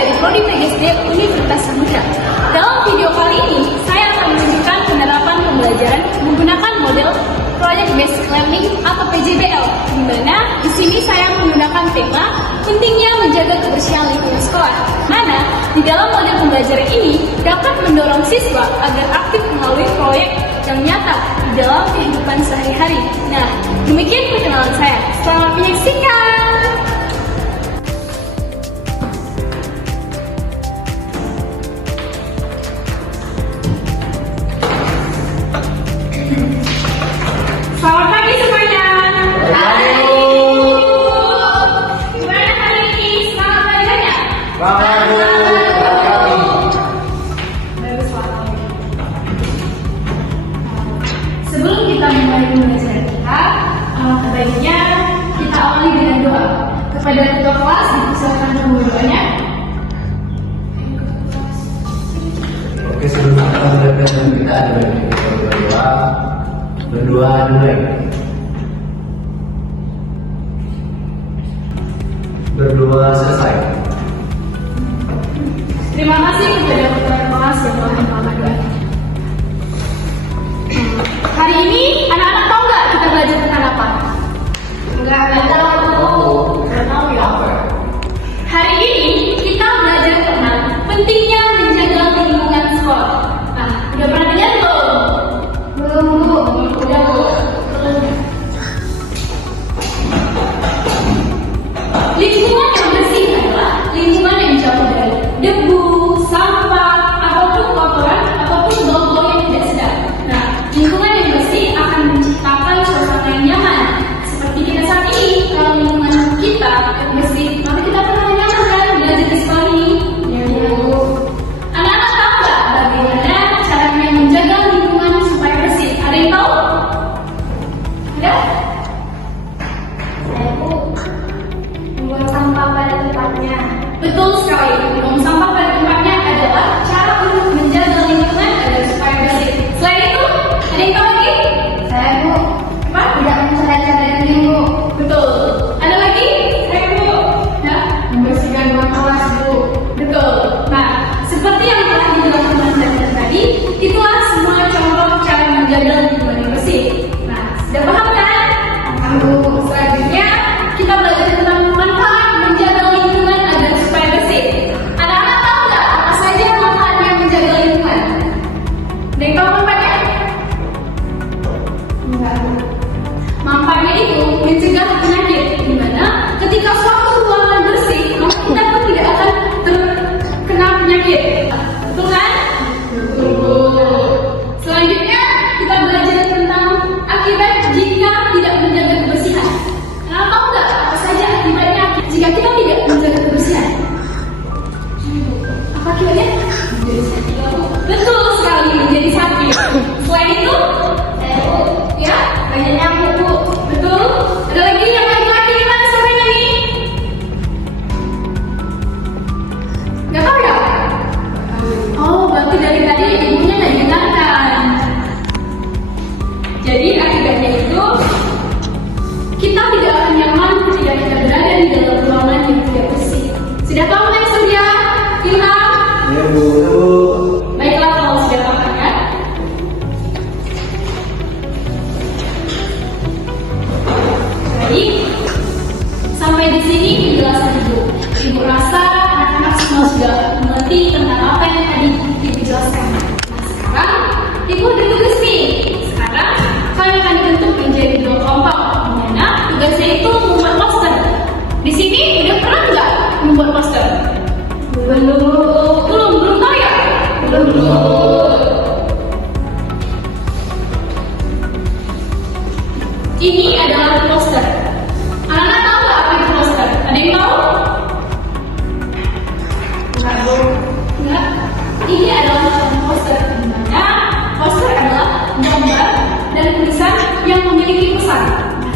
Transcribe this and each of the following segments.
dari Prodi PGSD Universitas Samudra. Dalam video kali ini, saya akan menunjukkan penerapan pembelajaran menggunakan model Project Based Learning atau PJBL, di mana di sini saya menggunakan tema pentingnya menjaga kebersihan lingkungan sekolah. Mana di dalam model pembelajaran ini dapat mendorong siswa agar aktif melalui proyek yang nyata di dalam kehidupan sehari-hari. Nah, demikian perkenalan saya. Selamat menyaksikan. Selamat pagi semuanya. Halo. Gimana hari ini? Semangat belajarnya? Bagus banget. Sebelum kita mulai pembelajaran kita, alangkah baiknya kita awali dengan doa. Kepada ketua kelas dipersilakan dulu doanya. Oke, sebelum kita mulai pelajaran kita ada berdoa dulu ya. Berdoa selesai. Terima kasih kepada ketua kelas yang telah menerima doa. Hari ini anak-anak tahu nggak kita belajar tentang apa? Nggak tahu. Nggak tahu ya. Hari ini kita belajar tentang pentingnya menjaga lingkungan sekolah. Nah, udah pernah dengar belum? Belum, Bu. Udah, Bu. Lingkungan yang bersih adalah lingkungan yang jauh dari debu, sampah, ataupun kotoran, ataupun bau-bau yang tidak sedap. Nah, lingkungan yang bersih akan menciptakan suasana yang nyaman. Seperti kita saat ini, kalau lingkungan kita yang bersih, maka kita pernah nyaman kan belajar di sekolah ini? Ya, Bu. Anak-anak tahu nggak bagaimana caranya menjaga lingkungan supaya bersih? Ada yang tahu? Ada? Membuang sampah pada tempatnya. Betul sekali, membuang sampah pada tempatnya adalah cara untuk menjaga lingkungan agar supaya bersih. Selain itu, ada yang tahu lagi? Saya, Bu, Apa? tidak mencoret-coret ini, Bu. Betul. Ada lagi? Saya Bu. Ya? Membersihkan ruang kelas, Bu. Betul. Nah, seperti yang telah dijelaskan dari tadi, itulah semua contoh cara menjaga lingkungan yang bersih. Nah, sudah paham kan? Paham, Bu. Selanjutnya, kita belajar tentang manfaat menjaga lingkungan agar supaya bersih. Anak-anak tahu nggak apa saja manfaatnya menjaga lingkungan? Ada yang tahu manfaatnya? Enggak, Bu. Manfaatnya itu mencegah penyakit, di mana ketika suatu ruangan bersih, maka kita pun tidak akan terkena penyakit. Betul kan? Betul. Selanjutnya, kita belajar tentang akibat jika tidak menjaga kebersihan. Nah, tahu nggak apa saja akibatnya jika kita tidak menjaga kebersihan? Apa akibatnya? Menjadi sakit. Betul sekali, menjadi sakit. Selain itu, ya, banyak nyamuk, Bu. Betul. Ada lagi yang laki-laki gimana suaranya nih? Nggak tahu ya? Oh, berarti dari tadi ibunya nggak dengarkan. Jadi akibatnya itu kita tidak akan nyaman jika kita berada di dalam ruangan yang tidak bersih. Sudah tahu kan Surya? Ilham? Ya, Bu. Baiklah kalau sudah paham kan? Baik, sampai di sini penjelasan Ibu. Ibu rasa anak-anak semua sudah mengerti tentang apa yang tadi Ibu jelaskan. Nah, sekarang Ibu ada tugas nih. Sekarang kalian akan dibentuk menjadi dua kelompok. Di mana tugasnya itu membuat poster. Di sini udah pernah nggak membuat poster? Belum tahu ya? Belum. Ini adalah poster. Anak-anak tahu nggak apa itu poster? Ada yang tahu? Enggak, Bu. Enggak. Ini adalah macam poster. Di mana poster adalah gambar dan tulisan yang memiliki pesan. Nah,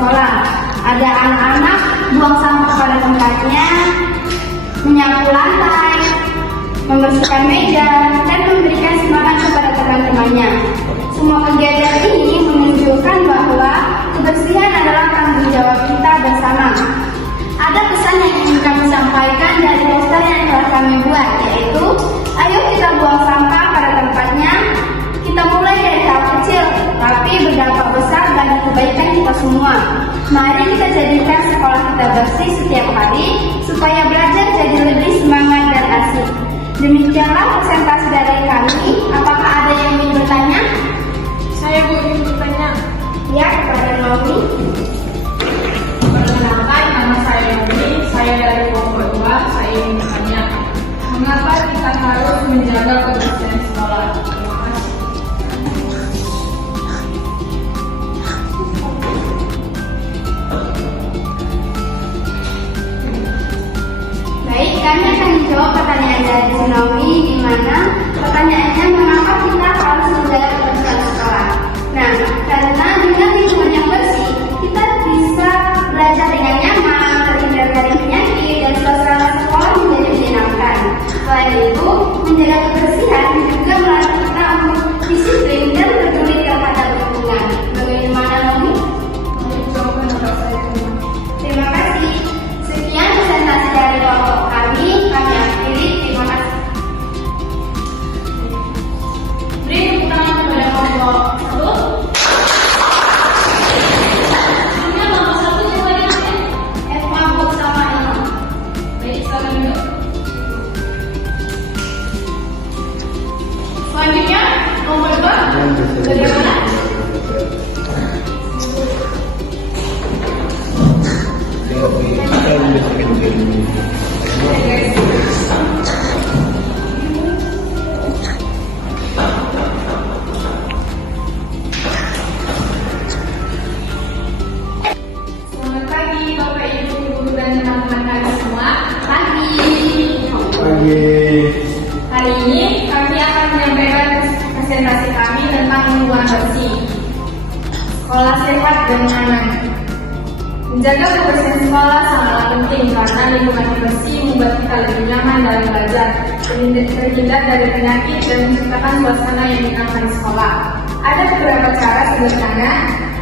sekolah. Ada anak-anak buang sampah pada tempatnya, menyapu lantai, membersihkan meja, dan memberikan semangat kepada teman-temannya. Semua kegiatan ini menunjukkan bahwa kebersihan adalah tanggung jawab kita bersama. Ada pesan yang ingin kami sampaikan dari poster yang telah kami buat, yaitu ayo kita buang sampah pada tempatnya. Kita mulai dari hal kecil, tapi berdampak besar bagi kebaikan kita semua. Mari kita jadikan sekolah kita bersih setiap hari, supaya belajar jadi lebih semangat dan asik. Demikianlah presentasi dari kami. Apakah ada yang ingin bertanya? Saya ingin bertanya. Ya, kepada Naomi. Perkenalkan, nama saya Naomi. Saya dari kelompok 2. Saya ingin bertanya, mengapa kita harus menjaga kebersihan sekolah? Terima kasih. Baik, kami akan menjawab pertanyaan dari Naomi, di mana pertanyaannya mengapa kita harus menjaga kebersihan sekolah. Nah, karena dengan lingkungan yang bersih, kita bisa belajar dengan nyaman, terhindar dari penyakit, dan suasana sekolah menjadi menyenangkan. Selain itu, menjaga kebersihan juga melatih kita untuk disiplin dan peduli terhadap lingkungan. Bagaimana, Naomi? Terima kasih. Sekian presentasi dari kelompok kami akhiri. Terima kasih. Beri tepuk tangan kepada kelompok 1. Ini nomor 1 coba diingat. Mabuk sama Imam. Baik, silakan duduk. Selanjutnya, nomor 2. Bagaimana? Selamat pagi Bapak Ibu Guru dan teman-teman kami semua. Pagi. Hari ini kami akan menyampaikan presentasi kami tentang lingkungan bersih, sekolah sehat dan aman. Menjaga kebersihan sekolah sangatlah penting karena lingkungan yang bersih membuat kita lebih nyaman dalam belajar, terhindar dari penyakit dan menciptakan suasana yang menyenangkan di sekolah. Ada beberapa cara sederhana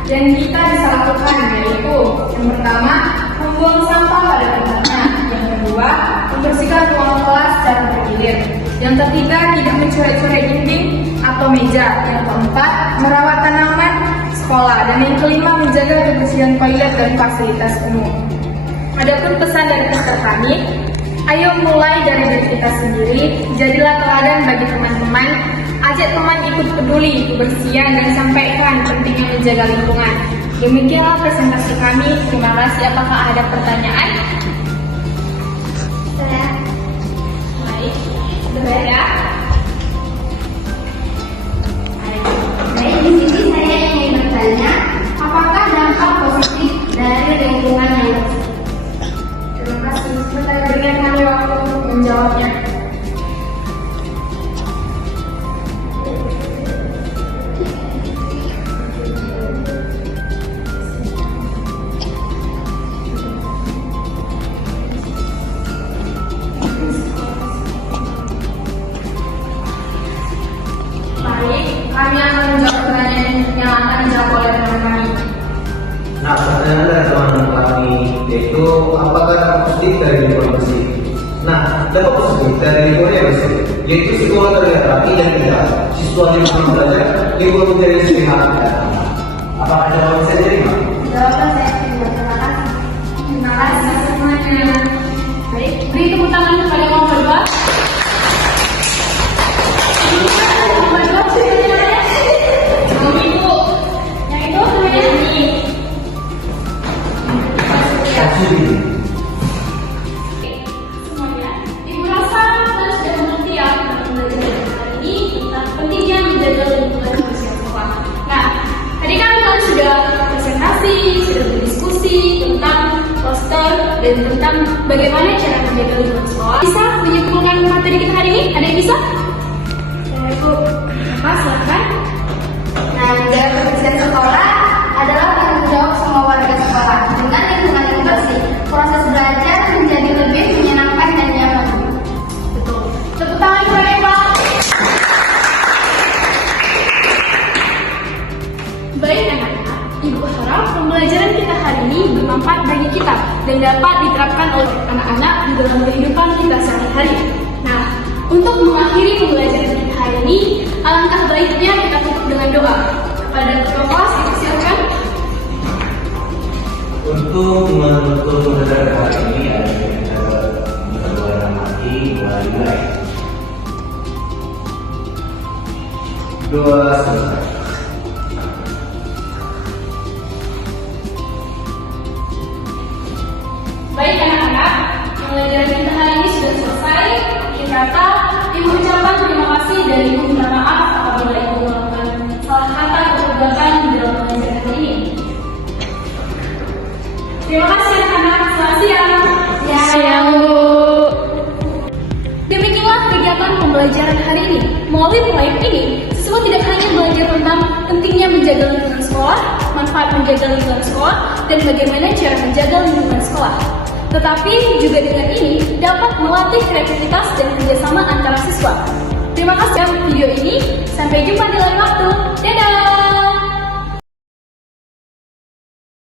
yang kita bisa lakukan, yaitu yang pertama, membuang sampah pada tempatnya. Yang kedua, membersihkan ruang kelas secara bergilir. Yang ketiga, tidak mencoret-coret dinding atau meja. Yang keempat, merawat tanaman sekolah. Dan yang kelima, menjaga kebersihan toilet dan fasilitas umum. Adapun pesan dari poster kami, ayo mulai dari diri kita sendiri, jadilah teladan bagi teman-teman, ajak teman ikut peduli kebersihan dan sampaikan pentingnya menjaga lingkungan. Demikianlah presentasi kami. Terima kasih. Apakah ada pertanyaan? Sudah. Baik, sudah ya. Baik, di sini saya ingin bertanya, apakah dampak positif dari lingkungan yang bersih? Terima kasih. Sebentar berikan kami waktu untuk menjawabnya. Baik, kami akan menjawab pertanyaan yang akan dijawab oleh teman kami. Nah, pertanyaan dari teman-teman kami yaitu apakah dampak positif dari lingkungan bersih? Nah, dampak positif dari lingkungan yang bersih yaitu sekolah terlihat rapi dan indah, siswa yang mampu belajar, lingkungan menjadi sehat dan aman. Apakah jawaban saya terima? Jawaban saya terima. Terima kasih. Terima kasih semuanya. Baik, beri tepuk tangan kepada kelompok 2. Kelompok 2 sebenarnya. Yang itu sebenarnya ini. Semuanya, Ibu rasa kalian sudah mengerti ya tentang pembelajaran hari ini tentang pentingnya menjaga lingkungan bersih sekolah. Nah, tadi kan kalian sudah presentasi, sudah berdiskusi tentang poster dan tentang bagaimana cara menjaga lingkungan sekolah. Bisa menyimpulkan materi kita hari ini? Ada yang bisa? Ibu. Apa? Silakan. Nah, menjaga kebersihan sekolah adalah tanggung jawab semua warga sekolah. dan dapat diterapkan oleh anak-anak di dalam kehidupan kita sehari-hari. Nah, untuk mengakhiri pembelajaran kita hari ini, alangkah baiknya kita tutup dengan doa. Kepada ketua kelas, silakan. Untuk menutup pembelajaran hari ini, kita berdoa dalam hati mulai. Doa selesai. Baik anak-anak, pembelajaran kita hari ini sudah selesai. Akhir kata, Ibu ucapkan terima kasih dan Ibu minta maaf apabila Ibu melakukan salah kata atau kegagalan di dalam pembelajaran hari ini. Terima kasih anak-anak, selamat siang. Siang, Bu. Demikianlah kegiatan pembelajaran hari ini. Melalui proyek ini, siswa tidak hanya belajar tentang pentingnya menjaga lingkungan sekolah, manfaat menjaga lingkungan sekolah, dan bagaimana cara menjaga lingkungan sekolah. Tetapi juga dengan ini dapat melatih kreativitas dan kerjasama antara siswa. Terima kasih video ini, sampai jumpa di lain waktu.